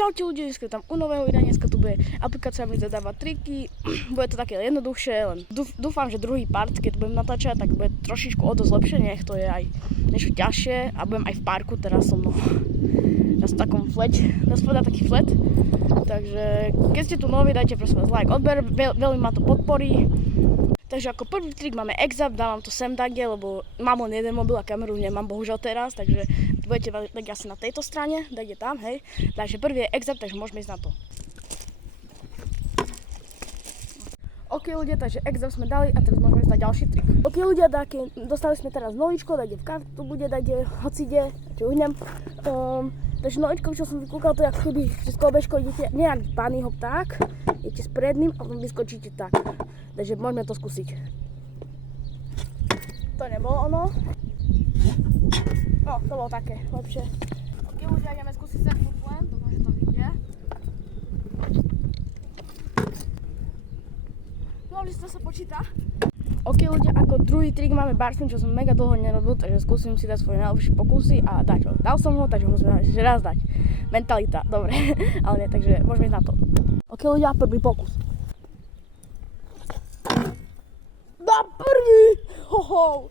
Čaute ľudia, dneska tam u nového videa, dneska tu bude aplikácia mi zadáva triky, bude to také jednoduchšie, len dúfam, že druhý part, keď budem natáčať, tak bude trošičku o dosť lepšie, nech to je aj niečo ťažšie a budem aj v parku, teraz som v takom flat, dá sa povedať taký flat, takže keď ste tu noví, dajte prosím vás like, odber, veľmi ma to podporí. Takže ako prvý trik máme Exap, dávam to sem takde, lebo mám len jeden mobil a kameru nemám bohužiaľ teraz, takže budete tak asi na tejto strane, takde tam, hej. Takže prvý je Exap, takže môžeme ísť na to. OK ľudia, takže Exap sme dali a teraz môžeme ísť na ďalší trik. OK ľudia, dostali sme teraz novičko, dajte v kartu, bude, dajte hocide, čo uhnem. Takže novičko, čo som vykúkal, to je ako keby cez kolbežko idete nejak bunny hop tak, idete s predným a potom vyskočíte tak. Takže môžeme to skúsiť. To nebolo ono. No, to bolo také, lepšie. OK ľudia, ideme skúsiť set footland, dúfam, že to vidie. No, že to sa počíta. OK ľudia, ako druhý trik máme barspin, čo som mega dlho nerobil, takže skúsim si dať svoje najlepšie pokusy a dať ho. Dal som ho, takže musíme ešte raz dať. Mentalita, dobre, ale nie, takže môžeme ísť na to. OK ľudia, prvý pokus. Na prvý! Hoho!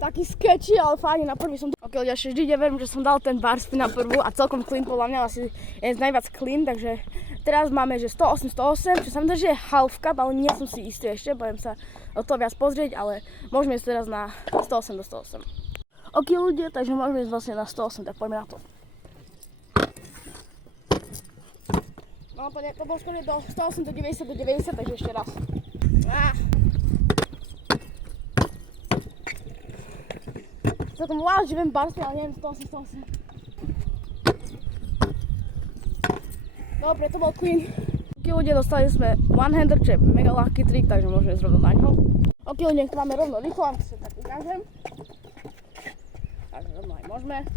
Taký sketchy, ale fajn, na prvý som... OK ľudia, ešte vždy verím, že som dal ten barspin na prvú a celkom clean, podľa mňa asi je najviac clean, takže teraz máme, že 108, čo sa mi zdá, že je half cup, ale nie som si istý ešte, budem sa o to viac pozrieť, ale môžeme ísť teraz na 108 do 108. OK ľudia, takže môžeme ísť vlastne na 108, tak poďme na to. No to bolo skôr do 108 do 90 do 90, takže ešte raz. Celkom wow, že viem barspin, ale neviem 108. Dobre, to bol clean. OK ľudia, dostali sme one-hander, čo je mega ľahký trik, takže môžeme ísť rovno na ňo. OK ľudia, nech to máme rovno rýchlo, ak sa tak ukážem. Takže rovno aj môžeme.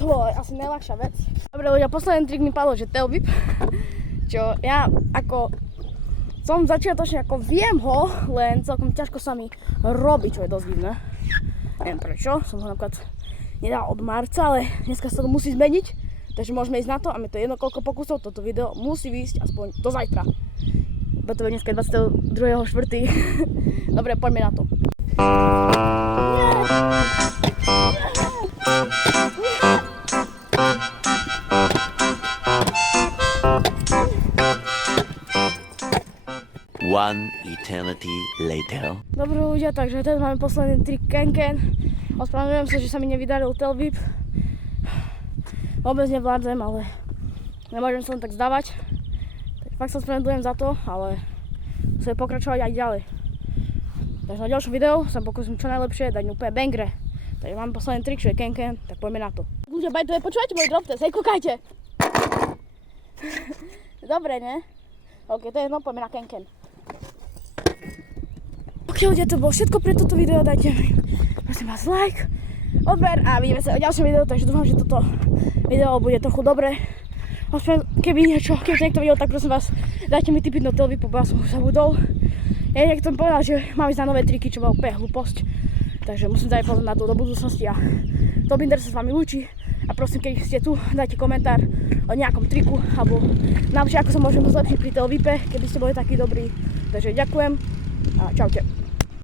To bola asi najľahšia vec. Dobre ľudia, posledný trik mi padol, že tail whip. Čo ja ako som začiatočne ako viem ho, len celkom ťažko sa mi robí, čo je dosť divné. Neviem prečo, som ho napríklad nedal od marca, ale dneska sa to musí zmeniť. Takže môžeme ísť na to a mi to jedno koľko pokusov, toto video musí výjsť aspoň do zajtra. Preto je dneska 22.4. Dobre, poďme na to. One eternity later. Dobre ľudia, takže teraz máme posledný trik Ken. Ospravedlňujem sa, že sa mi nevydaril tail whip. Vôbec nevládzem, ale nemôžem sa len tak zdávať. Tak fakt sa ospravedlňujem za to, ale musím pokračovať aj ďalej. Takže na ďalšom videu sa pokúsim čo najlepšie dať úplne bangre. Takže máme posledný trik, čo je Ken, tak poďme na to. Ľudia, by the way, počúvajte môj drop test, hej, kúkajte. Dobre, ne? OK, to je jedno, poďme na Ken. OK ľudia, to bolo všetko pre toto video, dajte mi prosím vás like, odber a vidíme sa o ďalšom videu, takže dúfam, že toto video bude trochu dobré. Keby niekto videl, tak prosím vás, dajte mi tipy do tail whipu, bo ja som už zabudol. Ja niekto mi povedal, že mám ísť na nové triky, čo bola úplne hlúposť, takže musím dať pozor na to do budúcnosti a Tobinder sa s vami lúči. A prosím, keď ste tu, dajte komentár o nejakom triku, alebo napríklad ako sa môžem zlepšiť pri tail whipe, keby ste boli takí dobrí. Takže ďakujem a čaute.